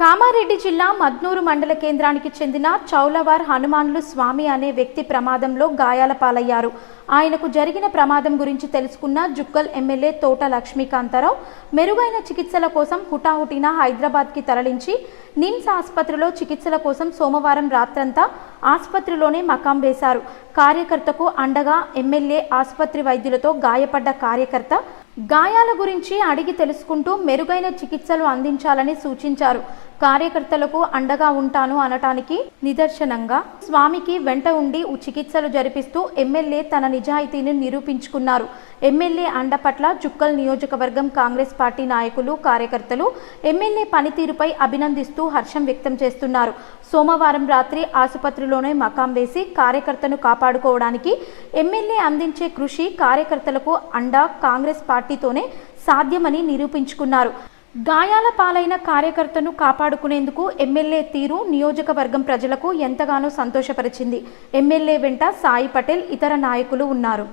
కామారెడ్డి జిల్లా మద్నూరు మండల కేంద్రానికి చెందిన చౌలవార్ హనుమాన్లు స్వామి అనే వ్యక్తి ప్రమాదంలో గాయాల పాలయ్యారు. ఆయనకు జరిగిన ప్రమాదం గురించి తెలుసుకున్న జుక్కల్ ఎమ్మెల్యే తోట లక్ష్మీకాంతారావు మెరుగైన చికిత్సల కోసం హుటాహుటిన హైదరాబాద్కి తరలించి నిమ్స్ ఆసుపత్రిలో చికిత్సల కోసం సోమవారం రాత్రంతా ఆసుపత్రిలోనే మకాం వేశారు. కార్యకర్తకు అండగా ఎమ్మెల్యే ఆసుపత్రి వైద్యులతో గాయపడ్డ కార్యకర్త గాయాల గురించి అడిగి తెలుసుకుంటూ మెరుగైన చికిత్సలు అందించాలని సూచించారు. కార్యకర్తలకు అండగా ఉంటాను అనటానికి నిదర్శనంగా స్వామికి వెంట ఉండి చికిత్సలు జరిపిస్తూ ఎమ్మెల్యే తన నిజాయితీని నిరూపించుకున్నారు. ఎమ్మెల్యే అండ పట్ల చుక్కల్ నియోజకవర్గం కాంగ్రెస్ పార్టీ నాయకులు కార్యకర్తలు ఎమ్మెల్యే పనితీరుపై అభినందిస్తూ హర్షం వ్యక్తం చేస్తున్నారు. సోమవారం రాత్రి ఆసుపత్రిలోనే మకాం వేసి కార్యకర్తను కాపాడుకోవడానికి ఎమ్మెల్యే అందించే కృషి కార్యకర్తలకు అండ కాంగ్రెస్ పార్టీతోనే సాధ్యమని నిరూపించుకున్నారు. గాయాల పాలైన కార్యకర్తను కాపాడుకునేందుకు ఎమ్మెల్యే తీరు నియోజకవర్గం ప్రజలకు ఎంతగానో సంతోషపరిచింది. ఎమ్మెల్యే వెంట సాయి పటేల్ ఇతర నాయకులు ఉన్నారు.